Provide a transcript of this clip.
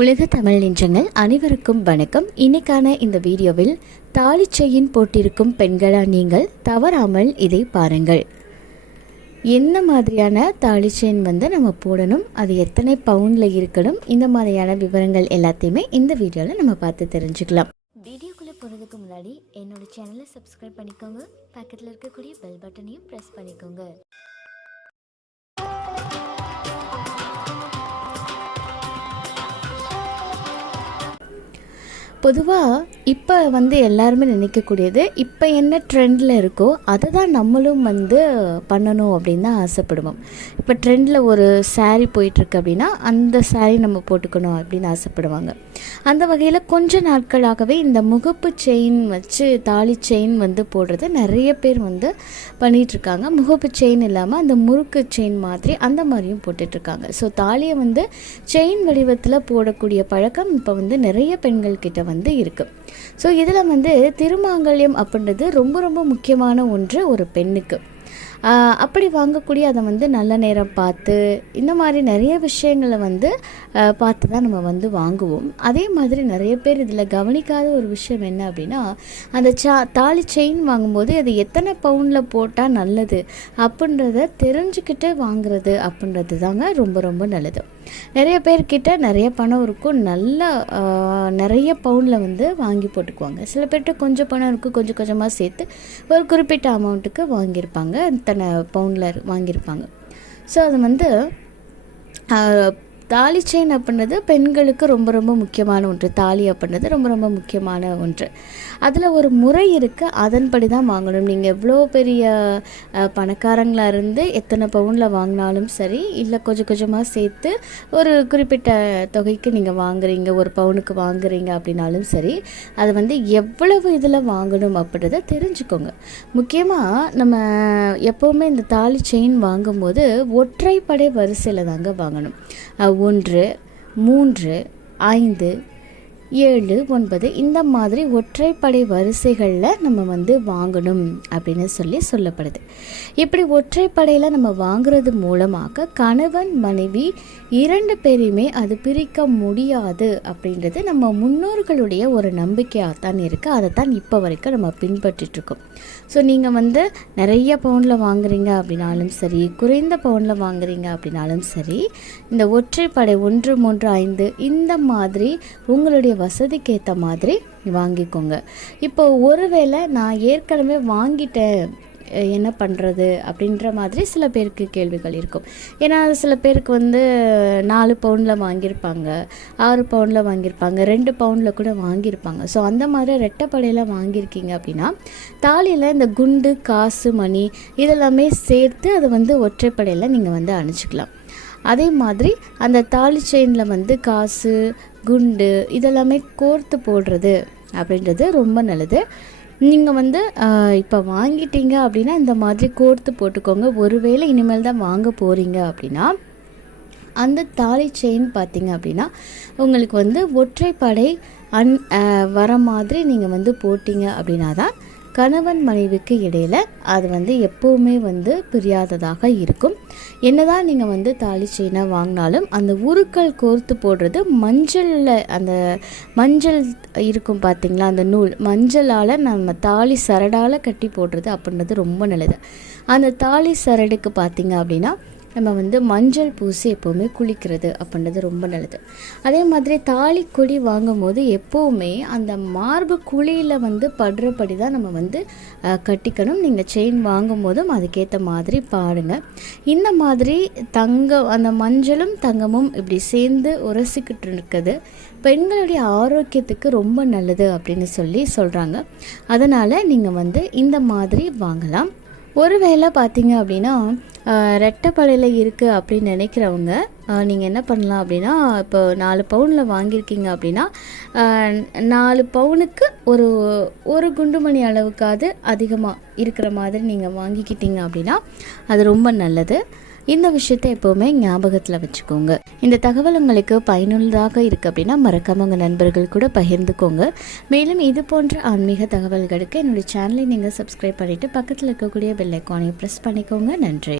உலக தமிழ் நெஞ்சங்கள் அனைவருக்கும் வணக்கம். இன்னைக்கான இந்த வீடியோவில் தாலி போட்டிருக்கும் பெண்களா நீங்கள் தவறாமல் இதை பாருங்கள். என்ன மாதிரியான தாலிச்செயின் வந்து நம்ம போடணும்? அது எத்தனை பவுண்டில் இருக்கணும்? இந்த மாதிரியான விவரங்கள் எல்லாத்தையுமே இந்த வீடியோவில் நம்ம பார்த்து தெரிஞ்சுக்கலாம். வீடியோக்குள்ளே போகிறதுக்கு முன்னாடி என்னோட சேனலை சப்ஸ்கிரைப் பண்ணிக்கோங்க. பக்கத்தில் இருக்கக்கூடிய பெல் பட்டனையும் ப்ரெஸ் பண்ணிக்கோங்க. பொதுவாக இப்போ வந்து எல்லாருமே நினைக்கக்கூடியது இப்போ என்ன ட்ரெண்டில் இருக்கோ அதை தான் நம்மளும் வந்து பண்ணணும் அப்படின்னு தான் ஆசைப்படுவோம். இப்போ ட்ரெண்டில் ஒரு சாரீ போயிட்டுருக்கு அப்படின்னா அந்த சாரீ நம்ம போட்டுக்கணும் அப்படின்னு ஆசைப்படுவாங்க. அந்த வகையில் கொஞ்ச நாட்களாகவே இந்த முகப்பு செயின் வச்சு தாலி செயின் வந்து போடுறது நிறைய பேர் வந்து பண்ணிகிட்ருக்காங்க முகப்பு செயின் இல்லாமல் அந்த முறுக்கு செயின் மாதிரி அந்த மாதிரியும் போட்டுட்ருக்காங்க ஸோ தாலியை வந்து செயின் வடிவத்தில் போடக்கூடிய பழக்கம் இப்போ வந்து நிறைய பெண்கள்கிட்ட வந்து இருக்குது ஸோ இதில் வந்து திருமாங்கல்யம் அப்படின்றது ரொம்ப ரொம்ப முக்கியமான ஒன்று ஒரு பெண்ணுக்கு. அப்படி வாங்கக்கூடிய அதை வந்து நல்ல நேரம் பார்த்து இந்த மாதிரி நிறைய விஷயங்களை வந்து பார்த்து தான் நம்ம வந்து வாங்குவோம். அதே மாதிரி நிறைய பேர் இதில் கவனிக்காத ஒரு விஷயம் என்ன அப்படின்னா அந்த சா தாலி செயின் வாங்கும்போது அது எத்தனை பவுண்டில் போட்டால் நல்லது அப்படின்றத தெரிஞ்சுக்கிட்டு வாங்குறது அப்படின்றது தாங்க ரொம்ப ரொம்ப நல்லது. நிறைய பேர்கிட்ட நிறைய பணம் இருக்கும். நல்ல நிறைய பவுனில் வந்து வாங்கி போட்டுக்குவாங்க. சில பேர்கிட்ட கொஞ்சம் பணம் இருக்கும் கொஞ்சம் கொஞ்சமாக சேர்த்து ஒரு குறிப்பிட்ட அமௌண்ட்டுக்கு வாங்கியிருப்பாங்க. இத்தனை பவுனில் வாங்கியிருப்பாங்க. ஸோ அது வந்து தாலி செயின் அப்படின்றது பெண்களுக்கு ரொம்ப ரொம்ப முக்கியமான ஒன்று. தாலி அப்படின்றது ரொம்ப ரொம்ப முக்கியமான ஒன்று. அதில் ஒரு முறை இருக்குது அதன்படி தான் வாங்கணும். நீங்கள் எவ்வளோ பெரிய பணக்காரங்களாக இருந்து எத்தனை பவுனில் வாங்கினாலும் சரி இல்லை கொஞ்சம் கொஞ்சமாக சேர்த்து ஒரு குறிப்பிட்ட தொகைக்கு நீங்கள் வாங்குறீங்க ஒரு பவுனுக்கு வாங்குறீங்க அப்படின்னாலும் சரி அது வந்து எவ்வளவு இதில் வாங்கணும் அப்படின்றத தெரிஞ்சுக்கோங்க. முக்கியமாக நம்ம எப்போவுமே இந்த தாலி செயின் வாங்கும்போது ஒற்றைப்படை வரிசையில் தாங்க வாங்கணும். ஒன்று மூன்று ஐந்து ஏழு ஒன்பது இந்த மாதிரி ஒற்றைப்படை வரிசைகளில் நம்ம வந்து வாங்கணும் அப்படின்னு சொல்லி சொல்லப்படுது. இப்படி ஒற்றைப்படையில் நம்ம வாங்குறது மூலமாக கணவன் மனைவி இரண்டு பேரையுமே அது பிரிக்க முடியாது அப்படின்றது நம்ம முன்னோர்களுடைய ஒரு நம்பிக்கையாக தான் இருக்குது அதை தான் இப்போ வரைக்கும் நம்ம பின்பற்றிட்டு இருக்கோம் ஸோ நீங்கள் வந்து நிறைய பவுனில் வாங்குறீங்க அப்படின்னாலும் சரி குறைந்த பவுனில் வாங்குறீங்க அப்படின்னாலும் சரி இந்த ஒற்றைப்படை ஒன்று மூன்று ஐந்து இந்த மாதிரி உங்களுடைய வசதிக்கு ஏற்ற மாதிரி வாங்கிக்கோங்க. இப்போ ஒருவேளை நான் ஏற்கனவே வாங்கிட்டேன் என்ன பண்ணுறது அப்படின்ற மாதிரி சில பேருக்கு கேள்விகள் இருக்கும். ஏன்னா சில பேருக்கு வந்து நாலு பவுனில் வாங்கியிருப்பாங்க ஆறு பவுனில் வாங்கியிருப்பாங்க ரெண்டு பவுனில் கூட வாங்கியிருப்பாங்க. ஸோ அந்த மாதிரி ரெட்டப்படையில் வாங்கியிருக்கீங்க அப்படின்னா தாலியில் இந்த குண்டு காசு மணி இதெல்லாமே சேர்த்து அதை வந்து ஒற்றைப்படையில் நீங்கள் வந்து அணிச்சிக்கலாம் அதே மாதிரி அந்த தாலி செயினில் வந்து காசு குண்டு இதெல்லாமே கோர்த்து போடுறது அப்படின்றது ரொம்ப நல்லது. நீங்கள் வந்து இப்போ வாங்கிட்டீங்க அப்படின்னா இந்த மாதிரி கோர்த்து போட்டுக்கோங்க. ஒருவேளை இனிமேல் தான் வாங்க போகிறீங்க அப்படின்னா அந்த தாலி செயின் பார்த்தீங்க அப்படின்னா உங்களுக்கு வந்து ஒற்றைப்படை அன் வர மாதிரி நீங்கள் வந்து போட்டிங்க அப்படின்னா தான் கணவன் மனைவிக்கு இடையில் அது வந்து எப்போவுமே வந்து பிரியாததாக இருக்கும். என்னதான் நீங்கள் வந்து தாலி செயினாக வாங்கினாலும் அந்த உருக்கள் கோர்த்து போடுறது மஞ்சளில் அந்த மஞ்சள் இருக்கும் பார்த்தீங்களா அந்த நூல் மஞ்சளால் நம்ம தாலி சரடால் கட்டி போடுறது அப்படின்றது ரொம்ப நல்லது. அந்த தாலி சரடுக்கு பார்த்தீங்க அப்படின்னா நம்ம வந்து மஞ்சள் பூசி எப்போவுமே குளிக்கிறது அப்படின்றது ரொம்ப நல்லது. அதே மாதிரி தாலி கொடி வாங்கும் போது எப்போவுமே அந்த மார்பு குழியில் வந்து படுறபடி தான் நம்ம வந்து கட்டிக்கணும். நீங்கள் செயின் வாங்கும் போதும் அதுக்கேற்ற மாதிரி பாடுங்க. இந்த மாதிரி தங்கம் அந்த மஞ்சளும் தங்கமும் இப்படி சேர்ந்து உரசிக்கிட்டு இருக்குது. பெண்களுடைய ஆரோக்கியத்துக்கு ரொம்ப நல்லது அப்படின்னு சொல்லி சொல்கிறாங்க அதனால் நீங்கள் வந்து இந்த மாதிரி வாங்கலாம். ஒருவேளை பார்த்தீங்க அப்படின்னா ரெட்டைப்படையில் இருக்குது அப்படின்னு நினைக்கிறவங்க நீங்கள் என்ன பண்ணலாம் அப்படின்னா இப்போ நாலு பவுனில் வாங்கியிருக்கீங்க அப்படின்னா நாலு பவுனுக்கு ஒரு ஒரு குண்டுமணி அளவுக்காவது அதிகமாக இருக்கிற மாதிரி நீங்கள் வாங்கிக்கிட்டீங்க அப்படின்னா அது ரொம்ப நல்லது. இந்த விஷயத்தை எப்போவுமே ஞாபகத்தில் வச்சுக்கோங்க. இந்த தகவல் உங்களுக்கு பயனுள்ளதாக இருக்குது அப்படின்னா மறக்காம உங்கள் நண்பர்கள் கூட பகிர்ந்துக்கோங்க. மேலும் இது போன்ற ஆன்மீக தகவல்களுக்கு என்னுடைய சேனலை நீங்கள் சப்ஸ்கிரைப் பண்ணிவிட்டு பக்கத்தில் இருக்கக்கூடிய பெல் ப்ரெஸ் பண்ணிக்கோங்க. நன்றி.